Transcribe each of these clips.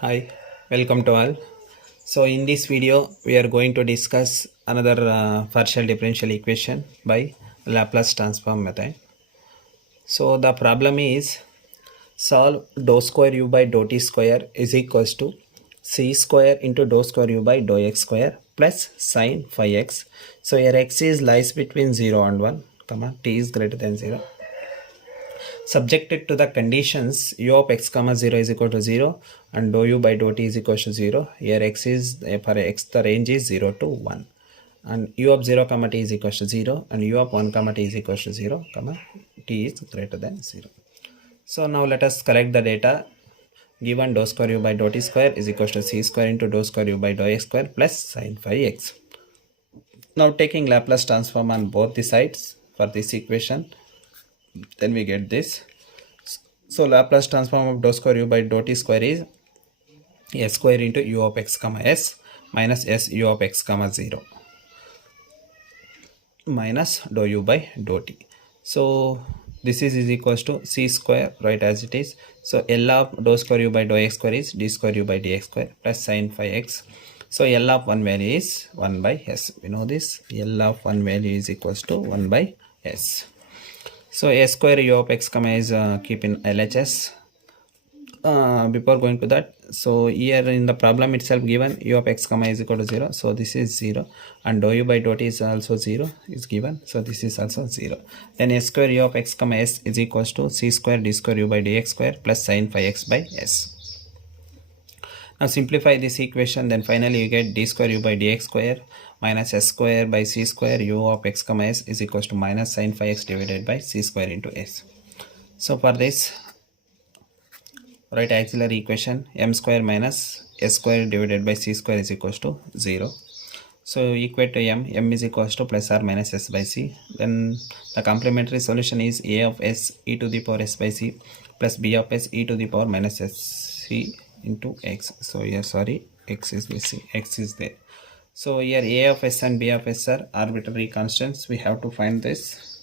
Hi, welcome to all. So in this video, we are going to discuss another partial differential equation by Laplace transform method. So the problem is solve dou square u by dou t square is equals to c square into dou square u by dou x square plus sine phi x. So here x is lies between 0 and 1, comma t is greater than 0. Subjected to the conditions u of x comma 0 is equal to 0 and dou u by dou t is equal to 0. Here x is, for x the range is 0 to 1 and u of 0 comma t is equal to 0 and u of 1 comma t is equal to 0 comma t is greater than 0. So now let us correct the data. Given dou square u by dou t square is equal to c square into dou square u by dou x square plus sine phi x. Now taking Laplace transform on both the sides for this equation, then we get this. So Laplace transform of dou square u by dou t square is s square into u of x comma s minus s u of x comma 0 minus dou u by dou t. So this is equals to c square, right, as it is. So L of dou square u by dou x square is d square u by dx square plus sine phi x. So L of one value is 1 by s. We know this. L of one value is equals to 1 by s. So a square u of x comma is keep in LHS. Before going to that, so here in the problem itself given u of x comma is equal to 0, so this is 0 and dou u by dou t is also 0 is given, so this is also 0. Then a square u of x comma s is equals to c square d square u by dx square plus sine phi x by s. Now simplify this equation, then finally you get d square u by dx square minus s square by c square u of x comma s is equals to minus sine phi x divided by c square into s. So for this, write auxiliary equation m square minus s square divided by c square is equals to 0. So equate to m is equals to plus or minus s by c. Then the complementary solution is a of s e to the power s by c plus b of s e to the power minus s c into x. So here, sorry, x is missing, x is there. So here a of s and b of s are arbitrary constants. We have to find this.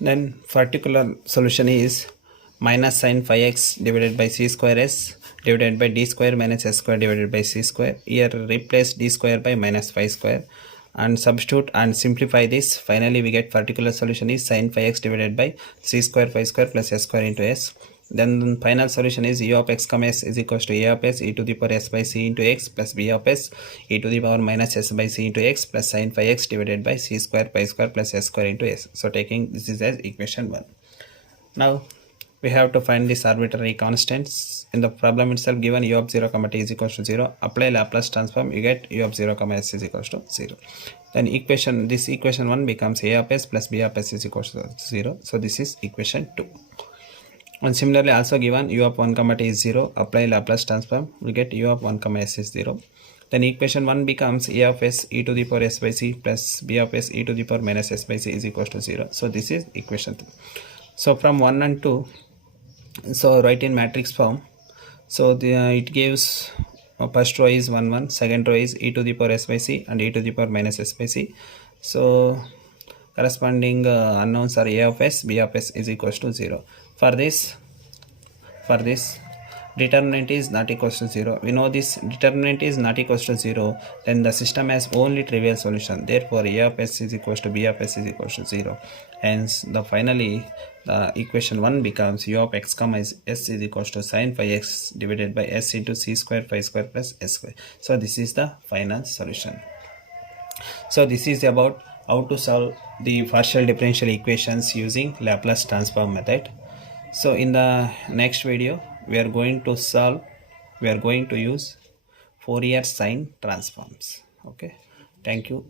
Then particular solution is minus sine phi x divided by c square s divided by d square minus s square divided by c square. Here replace d square by minus phi square and substitute and simplify this. Finally we get particular solution is sine phi x divided by c square phi square plus s square into s. Then final solution is u of x comma s is equals to a of s e to the power s by c into x plus b of s e to the power minus s by c into x plus sine phi x divided by c square pi square plus s square into s. So taking this is as equation 1. Now we have to find this arbitrary constants. In the problem itself given u of 0 comma t is equals to 0, apply Laplace transform, you get u of 0 comma s is equals to 0. Then this equation 1 becomes a of s plus b of s is equals to 0. So this is equation 2. And similarly also given u of 1 comma t is 0, apply Laplace transform, we get u of 1 comma s is 0. Then equation 1 becomes a of s e to the power s by c plus b of s e to the power minus s by c is equals to 0. So this is equation 3. So from 1 and 2, so write in matrix form. So it gives first row is 1 1, second row is e to the power s by c and e to the power minus s by c. So corresponding unknowns are a of s, b of s is equals to 0. For this determinant is not equals to 0. We know this determinant is not equals to 0, then the system has only trivial solution. Therefore a of s is equals to b of s is equals to 0. Hence finally the equation 1 becomes u of x comma s is equals to sine phi x divided by s into c square phi square plus s square. So this is the final solution. So this is about how to solve the partial differential equations using Laplace transform method. So in the next video we are going to use Fourier sine transforms. Okay, thank you.